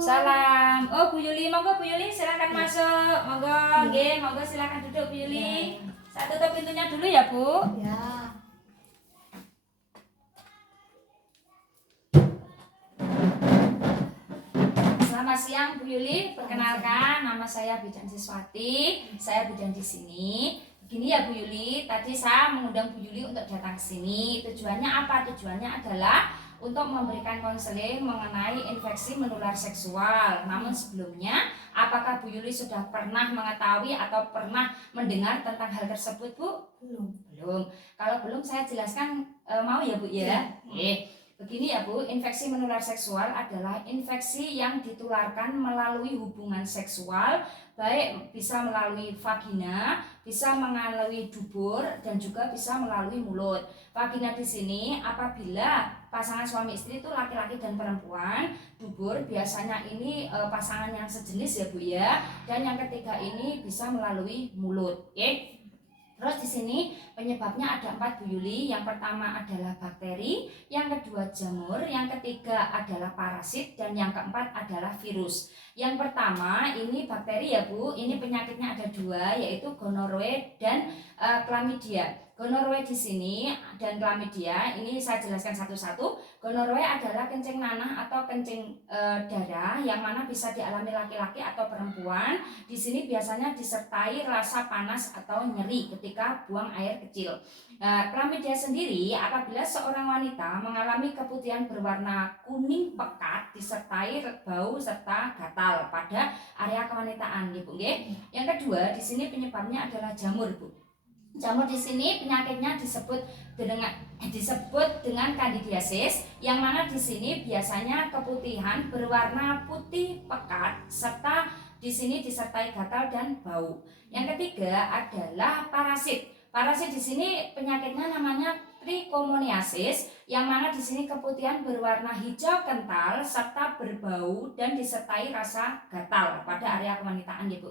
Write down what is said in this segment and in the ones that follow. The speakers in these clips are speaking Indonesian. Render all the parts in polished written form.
Salam. Oh, Bu Yuli, monggo Bu Yuli silakan masuk. Monggo, nggih, monggo silakan duduk Bu Yuli. Saya tutup pintunya dulu ya, Bu. Ya. Selamat siang Bu Yuli, perkenalkan nama saya Bidan Siswati. Saya bidan di sini. Begini ya Bu Yuli, tadi saya mengundang Bu Yuli untuk datang ke sini. Tujuannya apa? Tujuannya adalah untuk memberikan konseling mengenai infeksi menular seksual. Namun sebelumnya, apakah Bu Yuli sudah pernah mengetahui atau pernah mendengar tentang hal tersebut, Bu? Belum. Kalau belum saya jelaskan, mau ya Bu ya? Begini ya Bu, infeksi menular seksual adalah infeksi yang ditularkan melalui hubungan seksual, baik bisa melalui vagina, bisa melalui dubur, dan juga bisa melalui mulut. Vagina di sini apabila pasangan suami istri itu laki-laki dan perempuan, dubur biasanya ini pasangan yang sejenis ya Bu ya, dan yang ketiga ini bisa melalui mulut. Oke? Terus di sini penyebabnya ada 4 Bu Yuli. Yang pertama adalah bakteri, yang kedua jamur, yang ketiga adalah parasit, dan yang keempat adalah virus. Yang pertama ini bakteri ya Bu. Ini penyakitnya ada 2, yaitu gonorrhoe dan chlamydia. Gonorrhoe di sini dan chlamydia ini saya jelaskan satu-satu. Gonorrhoe adalah kencing nanah atau kencing darah yang mana bisa dialami laki-laki atau perempuan. Di sini biasanya disertai rasa panas atau nyeri ketika buang air kecil. Chlamydia sendiri apabila seorang wanita mengalami keputihan berwarna kuning pekat disertai bau serta gatal pada area kewanitaan, Bu. Yang kedua di sini penyebabnya adalah jamur, Bu. Jamur di sini penyakitnya disebut dengan candidiasis, yang mana di sini biasanya keputihan berwarna putih pekat serta di sini disertai gatal dan bau. Yang ketiga adalah parasit. Parasit di sini penyakitnya namanya trichomoniasis, yang mana di sini keputihan berwarna hijau kental serta berbau dan disertai rasa gatal pada area kewanitaan, Bu.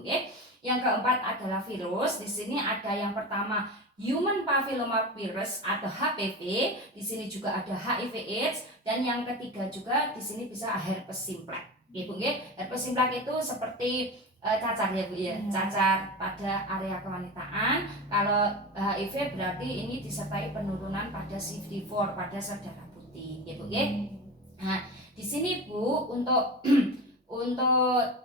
Yang keempat adalah virus. Di sini ada yang pertama Human Papillomavirus atau HPV. Di sini juga ada HIV/AIDS, dan yang ketiga juga di sini bisa herpes simplex. Bu. Herpes simplex itu seperti cacar ya Bu ya, cacar pada area kewanitaan. Kalau HIV berarti ini disertai penurunan pada CD4 pada sel darah putih, Bu. Nah, di sini Bu untuk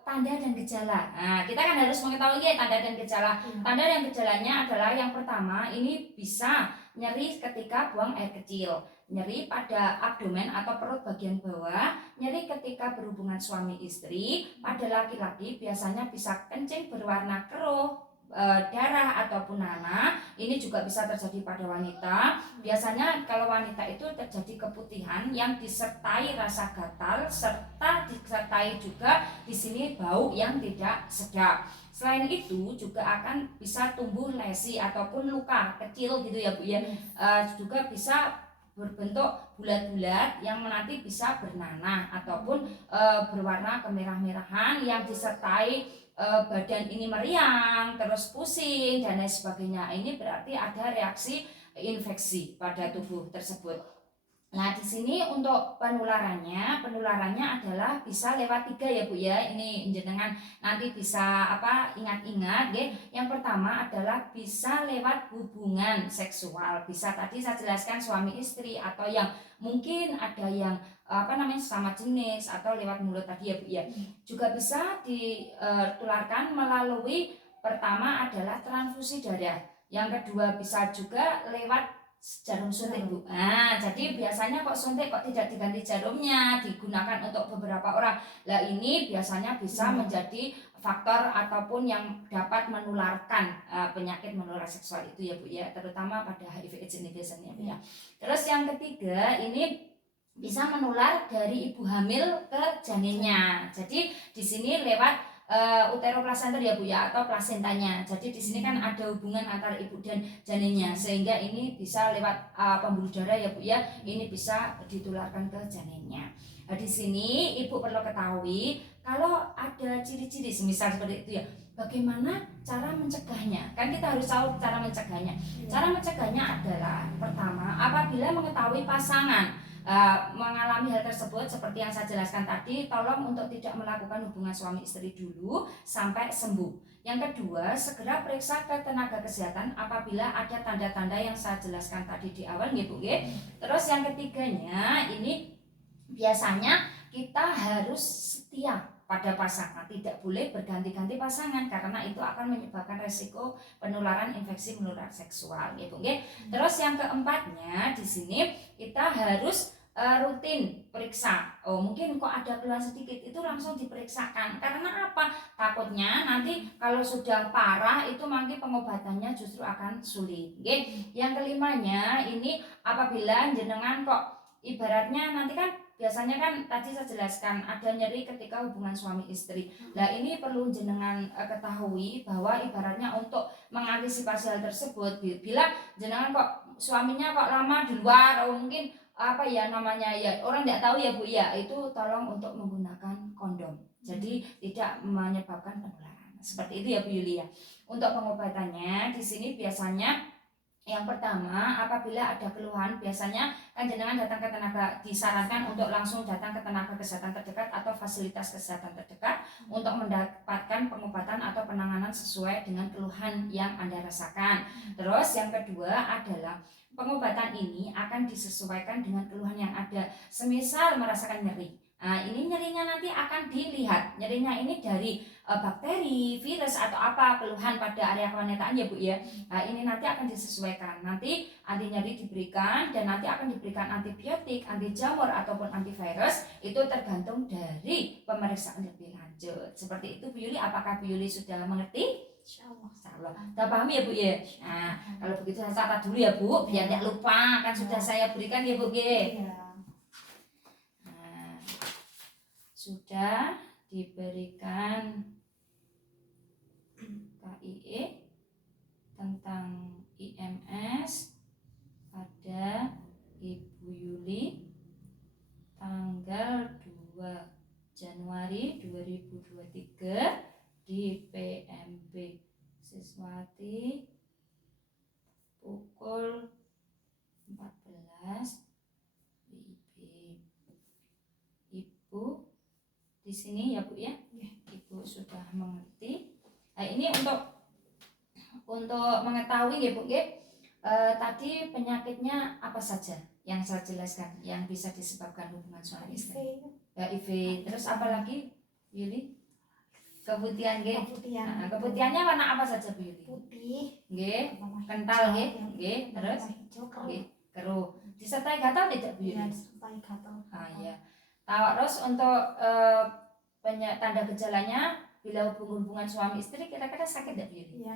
tanda dan gejala. Nah, kita kan harus mengetahui tanda dan gejala. Tanda dan gejalanya adalah yang pertama ini bisa nyeri ketika buang air kecil, nyeri pada abdomen atau perut bagian bawah, nyeri ketika berhubungan suami istri. Pada laki-laki biasanya bisa kencing berwarna keruh, darah ataupun nanah. Ini juga bisa terjadi pada wanita. Biasanya kalau wanita itu terjadi keputihan yang disertai rasa gatal serta disertai juga di sini bau yang tidak sedap. Selain itu juga akan bisa tumbuh lesi ataupun luka kecil gitu ya Bu ya. Juga bisa berbentuk bulat-bulat yang nanti bisa bernanah ataupun berwarna kemerah-merahan yang disertai badan ini meriang, terus pusing dan lain sebagainya. Ini berarti ada reaksi infeksi pada tubuh tersebut. Nah, di sini untuk penularannya adalah bisa lewat 3 ya Bu ya. Ini jenengan nanti bisa ingat-ingat ya. Yang pertama adalah bisa lewat hubungan seksual. Bisa tadi saya jelaskan suami istri atau yang mungkin ada yang sama jenis atau lewat mulut tadi ya Bu ya. Juga bisa ditularkan melalui pertama adalah transfusi darah. Yang kedua bisa juga lewat jarum suntik Bu. Nah, jadi biasanya kok suntik kok tidak diganti jarumnya, digunakan untuk beberapa orang. Lah ini biasanya bisa menjadi faktor ataupun yang dapat menularkan penyakit menular seksual itu ya Bu ya, terutama pada HIV/AIDS ini biasanya Bu ya. Terus yang ketiga ini bisa menular dari ibu hamil ke janinnya. Jadi di sini lewat uteroplasenta ya Bu ya, atau plasentanya. Jadi di sini kan ada hubungan antara ibu dan janinnya, sehingga ini bisa lewat pembuluh darah ya Bu ya. Ini bisa ditularkan ke janinnya. Nah, di sini ibu perlu ketahui kalau ada ciri-ciri semisal seperti itu ya, bagaimana cara mencegahnya? Kan kita harus tahu cara mencegahnya. Cara mencegahnya adalah pertama, apabila mengetahui pasangan mengalami hal tersebut seperti yang saya jelaskan tadi, tolong untuk tidak melakukan hubungan suami istri dulu sampai sembuh. Yang kedua, segera periksa ke tenaga kesehatan apabila ada tanda-tanda yang saya jelaskan tadi di awal, nggih Bu nggih. Terus yang ketiganya, ini biasanya kita harus setia pada pasangan, tidak boleh berganti-ganti pasangan karena itu akan menyebabkan resiko penularan infeksi menular seksual, gitu nggih. Terus yang keempatnya di sini kita harus rutin periksa. Mungkin kok ada keluhan sedikit, itu langsung diperiksakan. Karena apa? Takutnya nanti kalau sudah parah itu nanti pengobatannya justru akan sulit, nggih. Yang kelimanya ini apabila jenengan kok ibaratnya nanti kan biasanya kan tadi saya jelaskan ada nyeri ketika hubungan suami istri. Nah ini perlu jenengan ketahui bahwa ibaratnya untuk mengantisipasi hal tersebut, bila jenengan kok suaminya kok lama di luar, mungkin apa ya namanya ya orang tidak tahu ya Bu ya, itu tolong untuk menggunakan kondom. Jadi tidak menyebabkan penularan. Seperti itu ya Bu Yulia. Untuk pengobatannya di sini biasanya yang pertama, apabila ada keluhan, biasanya kan jenengan datang ke tenaga, disarankan untuk langsung datang ke tenaga kesehatan terdekat atau fasilitas kesehatan terdekat untuk mendapatkan pengobatan atau penanganan sesuai dengan keluhan yang Anda rasakan. Terus yang kedua adalah pengobatan ini akan disesuaikan dengan keluhan yang ada. Semisal merasakan nyeri, ini nyerinya nanti akan dilihat, nyerinya ini dari bakteri, virus atau apa keluhan pada area kewanetaan ya Bu ya. Ini nanti akan disesuaikan. Nanti anti nyeri diberikan dan nanti akan diberikan antibiotik, anti jamur ataupun antivirus. Itu tergantung dari pemeriksaan lebih lanjut. Seperti itu Bu Yuli. Apakah Bu Yuli sudah mengerti? Insyaallah. Sudah paham ya Bu ya? Nah, kalau begitu saya catat dulu ya Bu, biar tidak lupa. Kan sudah saya berikan ya Bu ya. Nah, sudah diberikan KIE tentang IMS pada Ibu Yuli tanggal 2 Januari 2023 di PMB Siswati pukul 14 WIB. Ibu di sini ya Bu ya. Ibu sudah mengerti. Nah, ini untuk mengetahui ya Bu ya. Tadi penyakitnya apa saja yang saya jelaskan yang bisa disebabkan hubungan suami istri? HIV. Terus apa lagi, Yuli? Keputihan nggih. Nah, keputihannya warna apa saja Bu Yuli? Putih. Nggih. Kental nggih. Nggih. Terus nggih, keruh. Disertai gatal tidak Bu Yuli? Iya, disertai gatal. Iya. Terus untuk tanda gejalanya bila hubungan suami istri kira-kira sakit tidak Bu Yuli? Iya,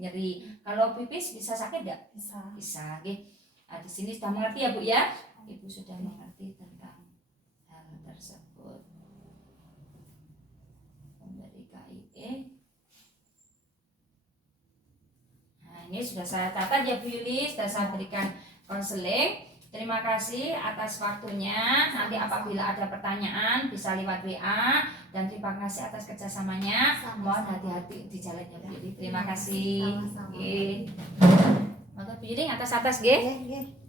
nyeri. Kalau pipis bisa sakit tidak? Bisa. Nggih. Di sini sudah mengerti ya Bu ya? Ibu sudah mengerti tentang hal tersebut. Dari KIE. Nah, ini sudah saya catat ya Bu Yuli, sudah saya berikan konseling. Terima kasih atas waktunya. Nanti apabila ada pertanyaan bisa lewat WA, dan terima kasih atas kerjasamanya. Mohon hati-hati di jalan ya Bu Yuli. Terima kasih. Monggo Bu Yuli atas nggih.